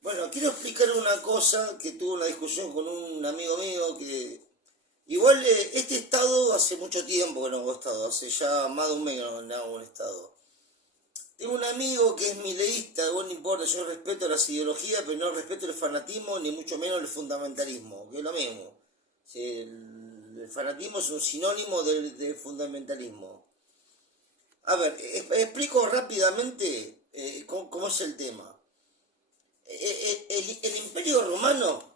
Bueno, quiero explicar una cosa que tuve una discusión con un amigo mío que igual este estado hace mucho tiempo que no hago estado, hace ya más de un mes que no hago un estado. Tengo un amigo que es mileísta, bueno, no importa, yo respeto las ideologías, pero no respeto el fanatismo, ni mucho menos el fundamentalismo, que es lo mismo. Si el fanatismo es un sinónimo del fundamentalismo. A ver, explico rápidamente cómo es el tema. El Imperio Romano,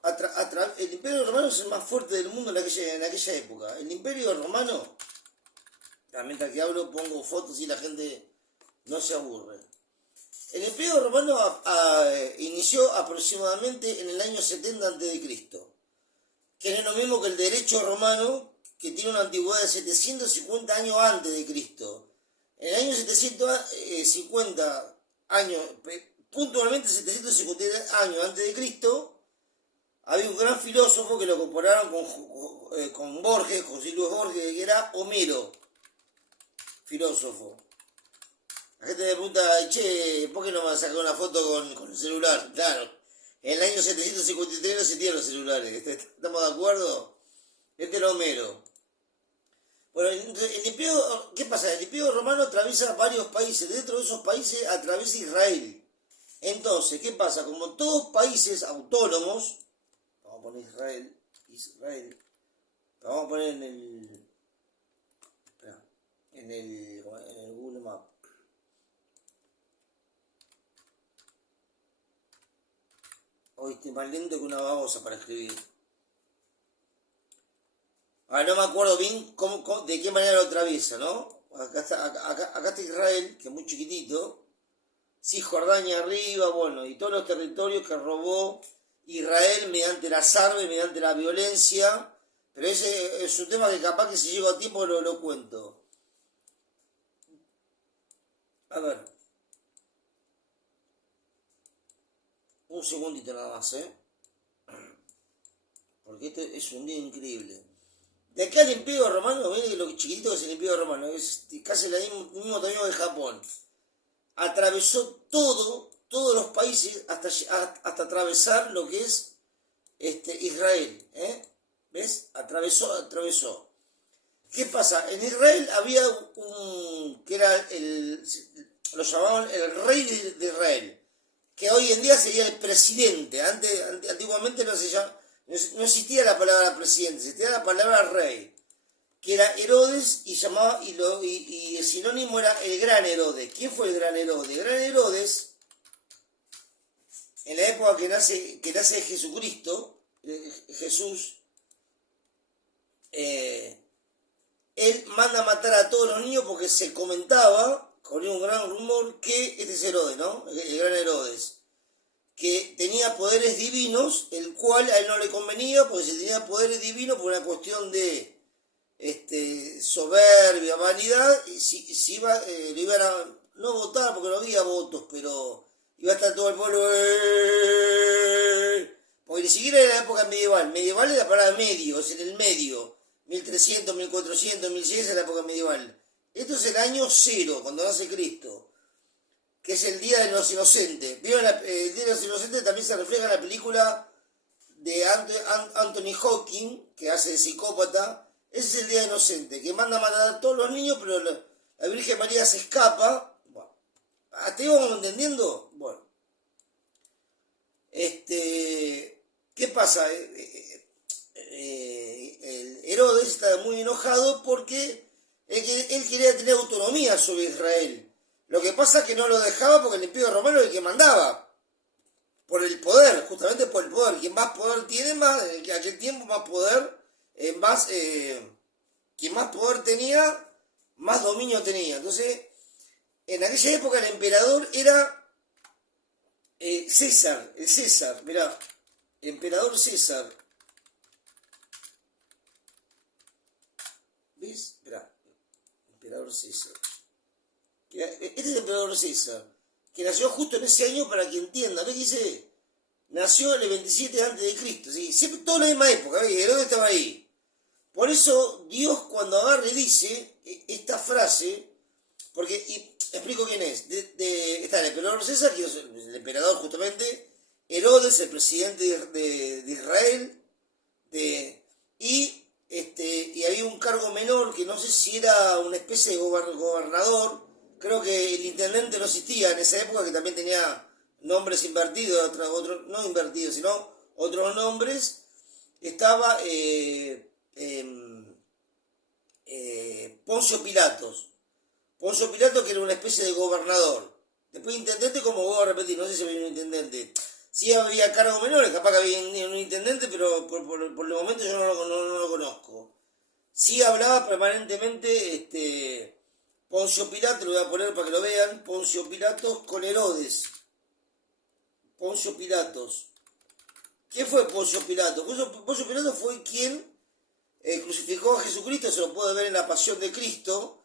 el Imperio Romano es el más fuerte del mundo en aquella época. El Imperio Romano, mientras que hablo pongo fotos y la gente no se aburre. El Imperio Romano inició aproximadamente en el año 70 a.C., que no es lo mismo que el derecho romano, que tiene una antigüedad de 750 años antes de Cristo. En el año 750 años, puntualmente 750 años antes de Cristo, había un gran filósofo que lo compararon con Borges, José Luis Borges, que era Homero, filósofo. La gente me pregunta, che, ¿por qué no me vas a sacar una foto con el celular? Claro, en el año 753 no se tienen los celulares, ¿estamos de acuerdo? Este era Homero. Bueno, ¿qué pasa? El Imperio Romano atraviesa varios países, dentro de esos países atraviesa Israel. Entonces, ¿qué pasa? Como todos países autónomos, vamos a poner Israel, vamos a poner en el Google Map. Hoy estoy más lento que una babosa para escribir. Ahora no me acuerdo bien de qué manera lo atraviesa, ¿no? Acá está Israel, que es muy chiquitito. Cisjordania arriba, bueno, y todos los territorios que robó Israel mediante las armas, mediante la violencia. Pero ese es un tema que capaz que si llego a tiempo lo cuento. A ver, un segundito nada más, ¿eh? Porque este es un día increíble. De acá el Imperio Romano, ven lo chiquitito que es el Imperio Romano, es casi el mismo tamaño que Japón. Atravesó todos los países hasta atravesar lo que es Israel. ¿Ves? Atravesó. ¿Qué pasa? En Israel había que era lo llamaban el rey de Israel, que hoy en día sería el presidente. Antiguamente no existía la palabra presidente, existía la palabra rey, que era Herodes y el sinónimo era el gran Herodes. ¿Quién fue el gran Herodes? El gran Herodes, en la época que nace Jesucristo, Jesús, él manda a matar a todos los niños porque se comentaba, corría un gran rumor, que este es Herodes, ¿no? El gran Herodes, que tenía poderes divinos, el cual a él no le convenía, porque si tenía poderes divinos por una cuestión de soberbia, vanidad, lo iban a no votar porque no había votos, pero iba a estar todo el pueblo, porque ni siquiera era la época medieval era para medio, es en el medio, 1300, 1400, 1600 es la época medieval. Esto es el año cero, cuando nace Cristo, que es el Día de los Inocentes. ¿Vieron el Día de los Inocentes? También se refleja en la película de Anthony Hawking, que hace de psicópata. Ese es el Día Inocente, que manda a matar a todos los niños, pero la Virgen María se escapa. Bueno, ¿hasta ahí vamos entendiendo? Bueno, ¿qué pasa? El Herodes está muy enojado porque él quería tener autonomía sobre Israel. Lo que pasa es que no lo dejaba porque el Imperio Romano es el que mandaba. Por el poder, justamente por el poder. Quien más poder tiene, en aquel tiempo más poder, quien más poder tenía, más dominio tenía. Entonces, en aquella época el emperador era César, mirá, el emperador César. ¿Ves? Mirá, emperador César. Este es el emperador César, que nació justo en ese año para que entienda. ¿Ves? Dice, nació en el 27 a.C., ¿sí? Siempre toda la misma época, ¿ves? Herodes estaba ahí. Por eso Dios cuando agarre dice esta frase, porque, y explico quién es, está el emperador César, que es el emperador justamente, Herodes Herodes, el presidente de Israel, y había un cargo menor que no sé si era una especie de gobernador. Creo que el intendente no existía en esa época, que también tenía nombres invertidos, no invertidos, sino otros nombres. Estaba Poncio Pilatos. Poncio Pilatos, que era una especie de gobernador. Después intendente, como vuelvo a repetir, no sé si había un intendente. Sí había cargos menores, capaz que había un intendente, pero por el momento yo no lo conozco. Sí hablaba permanentemente Poncio Pilato, lo voy a poner para que lo vean, Poncio Pilatos con Herodes. Poncio Pilatos. ¿Quién fue Poncio Pilato? Poncio Pilato fue quien crucificó a Jesucristo, se lo puede ver en La Pasión de Cristo.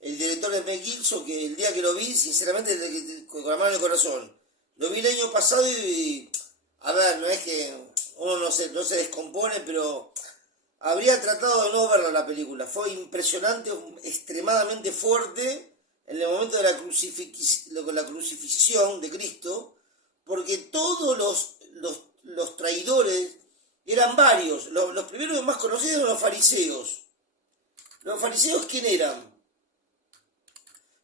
El director de Mel Gibson, que el día que lo vi, sinceramente, con la mano en el corazón. Lo vi el año pasado y a ver, no es que uno no se descompone, pero habría tratado de no verla la película. Fue impresionante, extremadamente fuerte en el momento de la crucifixión de Cristo, porque todos los traidores eran varios. Los primeros y más conocidos eran los fariseos. ¿Los fariseos quién eran?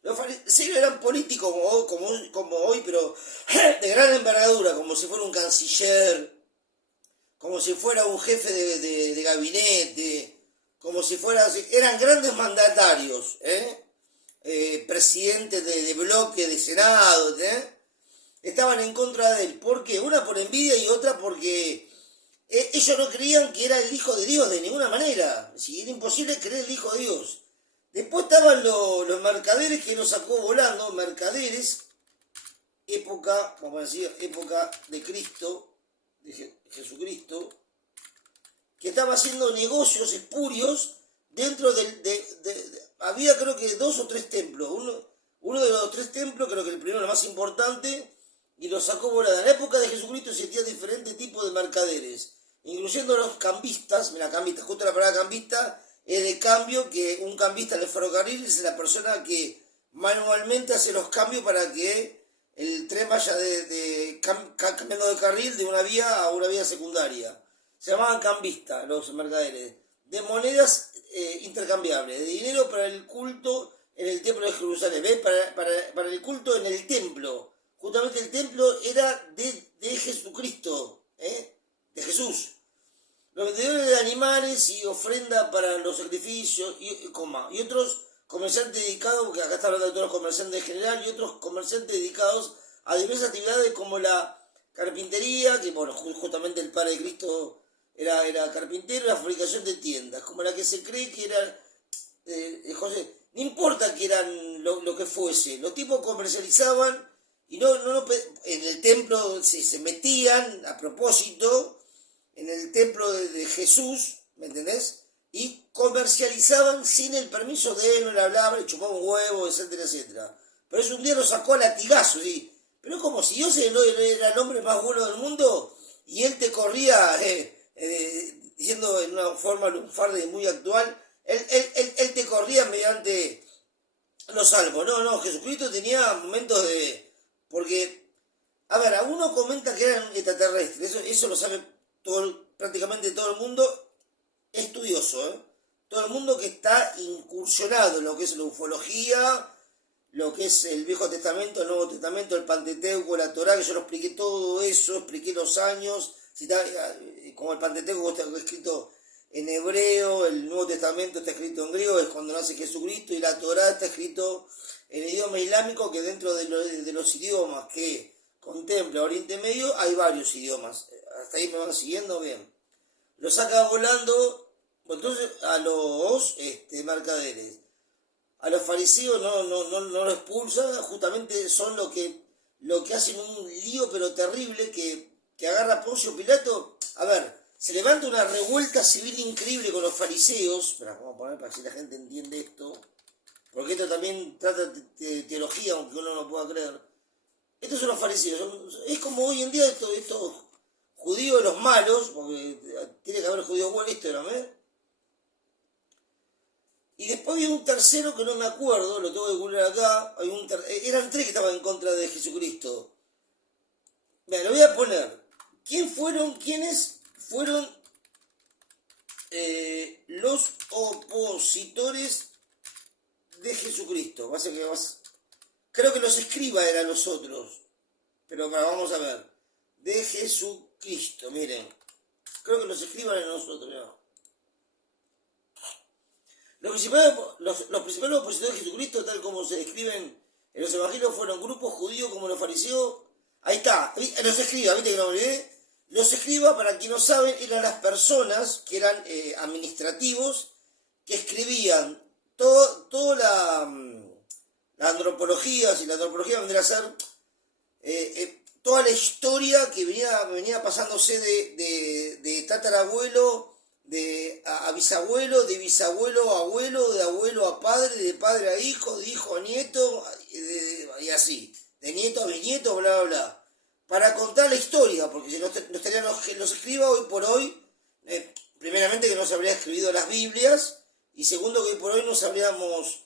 Los fariseos eran políticos como hoy, pero de gran envergadura, como si fuera un canciller, como si fuera un jefe de gabinete, como si fuera... Eran grandes mandatarios, presidentes de bloque, de senado, estaban en contra de él. ¿Por qué? Una por envidia y otra porque ellos no creían que era el Hijo de Dios de ninguna manera. Si era imposible creer el Hijo de Dios. Después estaban los mercaderes, que los sacó volando, mercaderes, época, vamos a decir, época de Cristo, de Jesucristo, que estaba haciendo negocios espurios dentro había creo que 2 o 3 templos. Uno de los 3 templos, creo que el primero, el más importante, y lo sacó volando. En la época de Jesucristo existían diferentes tipos de mercaderes, incluyendo los cambistas. Mira, cambista, justo la palabra cambista es de cambio, que un cambista en el ferrocarril es la persona que manualmente hace los cambios para que el tren vaya cambiando de carril de una vía a una vía secundaria. Se llamaban cambistas los mercaderes, de monedas intercambiables, de dinero para el culto en el templo de Jerusalén. ¿Ves? Para el culto en el templo. Justamente el templo era de Jesucristo, de Jesús. Los vendedores de animales y ofrenda para los sacrificios y otros comerciantes dedicados, porque acá está hablando de todos los comerciantes en general, y otros comerciantes dedicados a diversas actividades como la carpintería, que bueno, justamente el Padre de Cristo era carpintero, y la fabricación de tiendas, como la que se cree que era José. No importa que eran lo que fuese, los tipos comercializaban y no en el templo se metían a propósito en el templo de Jesús, ¿me entendés? Y comercializaban sin el permiso de él, no le hablaban, le chupaban un huevo, etcétera, etcétera. Pero eso un día lo sacó a latigazos, ¿sí? Pero es como si Dios era el hombre más bueno del mundo y él te corría, diciendo en una forma lunfarda y muy actual, él te corría mediante los salmos. No, Jesucristo tenía momentos porque, a ver, algunos comentan que eran extraterrestres, eso lo sabe prácticamente todo el mundo estudioso, todo el mundo que está incursionado en lo que es la ufología, lo que es el Viejo Testamento, el Nuevo Testamento, el Pentateuco, la Torá, que yo lo expliqué todo eso, expliqué los años, como el Pentateuco está escrito en hebreo, el Nuevo Testamento está escrito en griego, es cuando nace Jesucristo, y la Torá está escrito en idioma islámico, que dentro de los idiomas que contempla Oriente Medio hay varios idiomas. Hasta ahí me van siguiendo bien. Lo saca volando, entonces, a los mercaderes. A los fariseos no lo expulsa, justamente son lo que hacen un lío pero terrible, que agarra a Poncio Pilato. A ver, se levanta una revuelta civil increíble con los fariseos. Pero vamos a poner para que si la gente entiende esto, porque esto también trata de teología, aunque uno no pueda creer. Estos son los fariseos. Es como hoy en día estos judíos, los malos, porque tiene que haber judíos buenos, Y después había un tercero que no me acuerdo, lo tengo que googlear acá. Eran 3 que estaban en contra de Jesucristo. Lo voy a poner. ¿Quiénes fueron los opositores de Jesucristo? Creo que los escribas eran los otros, pero vamos a ver. De Jesucristo, miren. Creo que los escribas eran nosotros, ¿no? Los principales opositores de Jesucristo, tal como se describen en los evangelios, fueron grupos judíos como los fariseos. Ahí está, los escribas, viste que no me olvidé. Los escribas, para quien no saben, eran las personas que eran administrativos, que escribían toda la antropología, si la antropología vendría a ser toda la historia que venía pasándose de tatarabuelo a bisabuelo, de bisabuelo a abuelo, de abuelo a padre, de padre a hijo, de hijo a nieto, y así, de nieto a bisnieto, bla, bla, bla, para contar la historia, porque si no estarían los escribas hoy por hoy, primeramente que no se habría escrito las Biblias, y segundo que hoy por hoy no sabríamos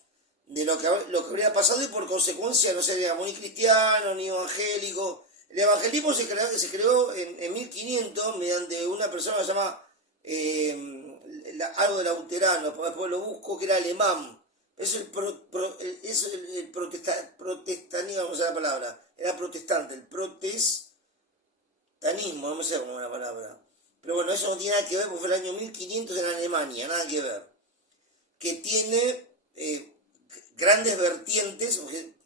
de lo que habría pasado, y por consecuencia no seríamos ni cristianos ni evangélicos. El evangelismo se creó en 1500 mediante una persona que se llama algo de Lauterano, después lo busco, que era alemán. Es el protestanismo, no me sé la palabra, era protestante, el protestanismo, no me sé cómo es la palabra. Pero bueno, eso no tiene nada que ver, porque fue el año 1500 en Alemania, nada que ver. Que tiene grandes vertientes,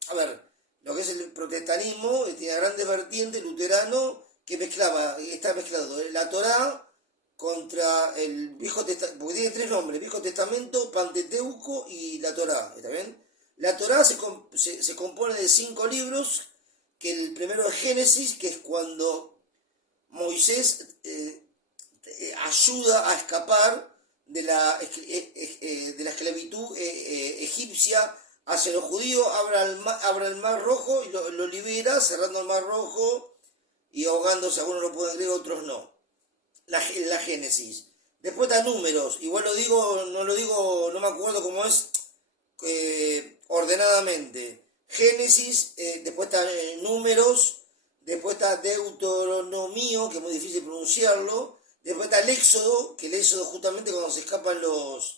a ver, lo que es el protestantismo tiene grandes vertientes, luterano, que está mezclado la Torá contra el Viejo Testamento, porque tiene tres nombres: Viejo Testamento, Pentateuco y la Torá, ¿está bien? La Torá se compone de 5 libros, que el primero es Génesis, que es cuando Moisés ayuda a escapar de la esclavitud egipcia hacia los judíos, abra el mar rojo y lo libera, cerrando el mar rojo y ahogándose. Algunos lo pueden creer, otros no. La Génesis. Después está Números, igual no me acuerdo cómo es ordenadamente. Génesis, después está Números, después está Deuteronomio, que es muy difícil pronunciarlo, después está el Éxodo, que el Éxodo justamente cuando se escapan los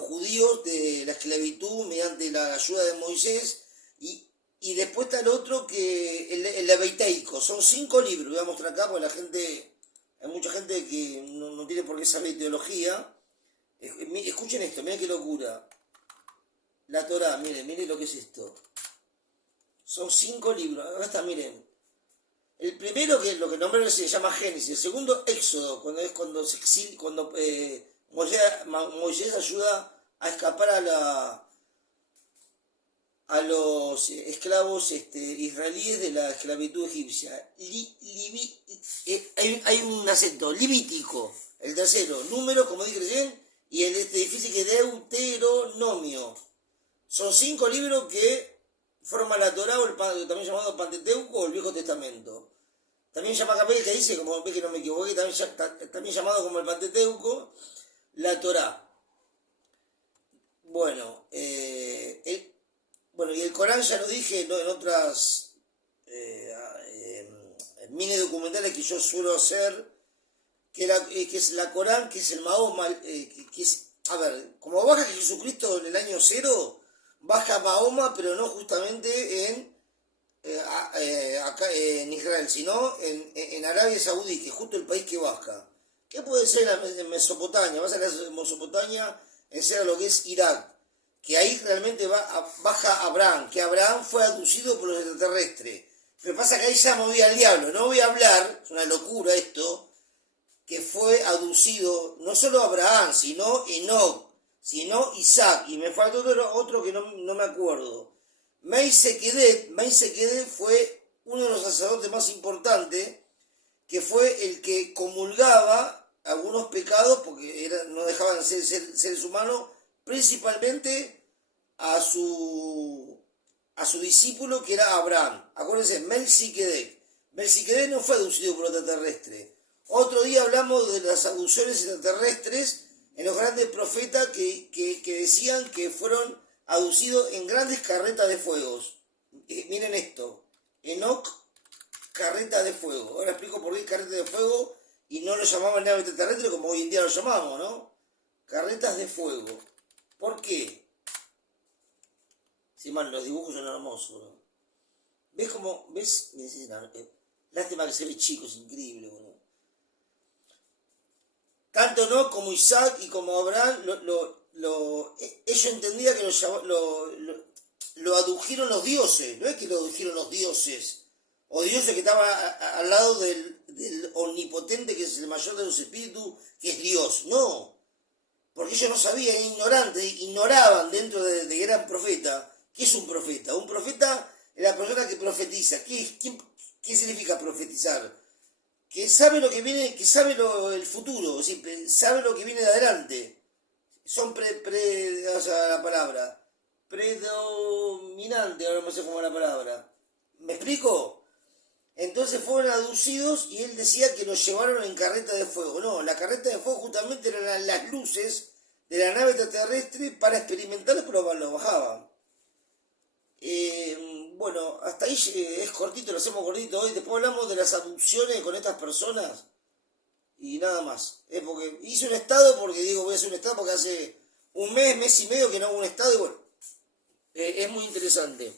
judíos de la esclavitud mediante la ayuda de Moisés, y después está el otro, que el Levítico. Son 5 libros, voy a mostrar acá porque hay mucha gente que no tiene por qué saber teología. Escuchen esto, miren qué locura. La Torá, miren lo que es esto. Son 5 libros, acá está, miren. El primero, que lo que nombré se llama Génesis. El segundo, Éxodo, cuando Moisés ayuda a escapar a los esclavos israelíes de la esclavitud egipcia. Hay un acento, Levítico. El tercero, Número, como dije recién, y el difícil, que es Deuteronomio. Son 5 libros que forman la Torá, o también llamado Pentateuco, o el Viejo Testamento. También llama Capel, que dice, como ve que no me equivoqué, también llamado como el Pentateuco, la Torá. Bueno, y el Corán ya lo dije, ¿no? En otras mini documentales que yo suelo hacer, que es la Corán, que es el Mahoma, a ver, como baja Jesucristo en el año 0, baja Mahoma, pero no justamente acá en Israel, sino en Arabia Saudí, que es justo el país que baja. ¿Qué puede ser en Mesopotamia? Vas a la Mesopotamia, en ser lo que es Irak, que ahí realmente baja Abraham, que Abraham fue aducido por los extraterrestres. Pero pasa que ahí ya movía al diablo. No voy a hablar, es una locura esto, que fue aducido no solo Abraham, sino Enoch, sino Isaac, y me falta otro que no me acuerdo. Melquisedec fue uno de los sacerdotes más importantes, que fue el que comulgaba algunos pecados, porque no dejaban de ser seres humanos, principalmente a su discípulo, que era Abraham. Acuérdense, Melquisedec no fue aducido por extraterrestres. Otro día hablamos de las aducciones extraterrestres en los grandes profetas que decían que fueron aducidos en grandes carretas de fuegos. Miren esto: Enoch, carreta de fuego. Ahora explico por qué carreta de fuego y no lo llamaban nave extraterrestre como hoy en día lo llamamos, ¿no? Carretas de fuego. ¿Por qué? Sí, man, los dibujos son hermosos, ¿no? ¿Ves cómo? ¿Ves? Lástima que se ve chico, es increíble, boludo. Tanto no como Isaac y como Abraham, ellos entendían que lo adujeron los dioses, no es que lo adujeron los dioses, o dioses que estaban al lado del omnipotente, que es el mayor de los espíritus, que es Dios, no, porque ellos no sabían, ignorantes, ignoraban dentro de gran profeta. ¿Qué es un profeta? Un profeta es la persona que profetiza. ¿Qué significa profetizar? Que sabe lo que viene, que sabe el futuro, es decir, sabe lo que viene de adelante. Son o sea, la palabra, predominante, ahora no sé cómo es la palabra. ¿Me explico? Entonces fueron aducidos y él decía que los llevaron en carreta de fuego. No, la carreta de fuego justamente eran las luces de la nave extraterrestre para experimentar, pero lo bajaban. Bueno, hasta ahí es cortito, lo hacemos cortito hoy. Después hablamos de las abducciones con estas personas y nada más. Porque hice un estado porque digo, voy a hacer un estado porque hace un mes y medio que no hago un estado y bueno, es muy interesante.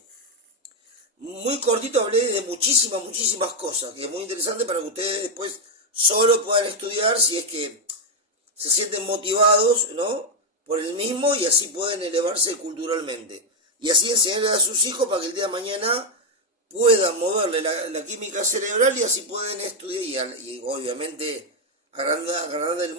Muy cortito hablé de muchísimas cosas, que es muy interesante para que ustedes después solo puedan estudiar si es que se sienten motivados, ¿no? Por el mismo y así pueden elevarse culturalmente. Y así enseñarle a sus hijos para que el día de mañana puedan moverle la química cerebral y así pueden estudiar y obviamente agrandar el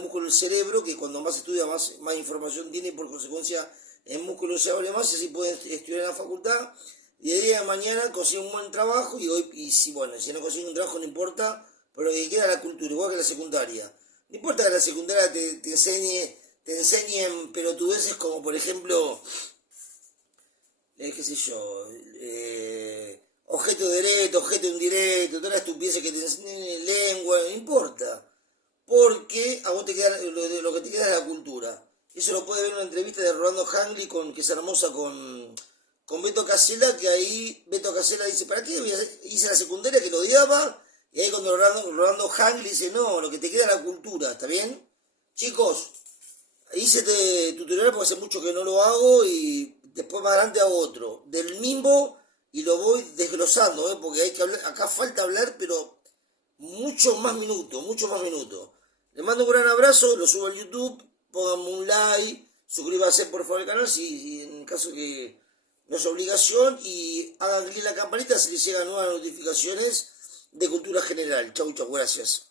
músculo del cerebro, que cuando más estudia más información tiene y por consecuencia el músculo se abre más y así pueden estudiar en la facultad y el día de mañana consiguen un buen trabajo y si no consiguen un trabajo no importa, pero que queda la cultura, igual que la secundaria. No importa que la secundaria te enseñen pelotudeces como por ejemplo qué sé yo, objeto directo, objeto indirecto, todas las estupideces que te enseñan lengua, no importa. Porque a vos te queda lo que te queda es la cultura. Eso lo puede ver en una entrevista de Rolando Hangli, que es hermosa, con Beto Casella, que ahí Beto Casella dice, ¿para qué hice la secundaria que lo odiaba? Y ahí cuando Rolando Hangli dice, no, lo que te queda es la cultura, ¿está bien? Chicos, hice este tutorial porque hace mucho que no lo hago y después más adelante hago otro del mismo y lo voy desglosando, porque hay que hablar, acá falta hablar, pero muchos más minutos. Les mando un gran abrazo, lo subo al YouTube, pónganme un like, suscríbanse por favor al canal si en caso que no es obligación y hagan clic en la campanita si les llegan nuevas notificaciones de cultura general. Chau, gracias.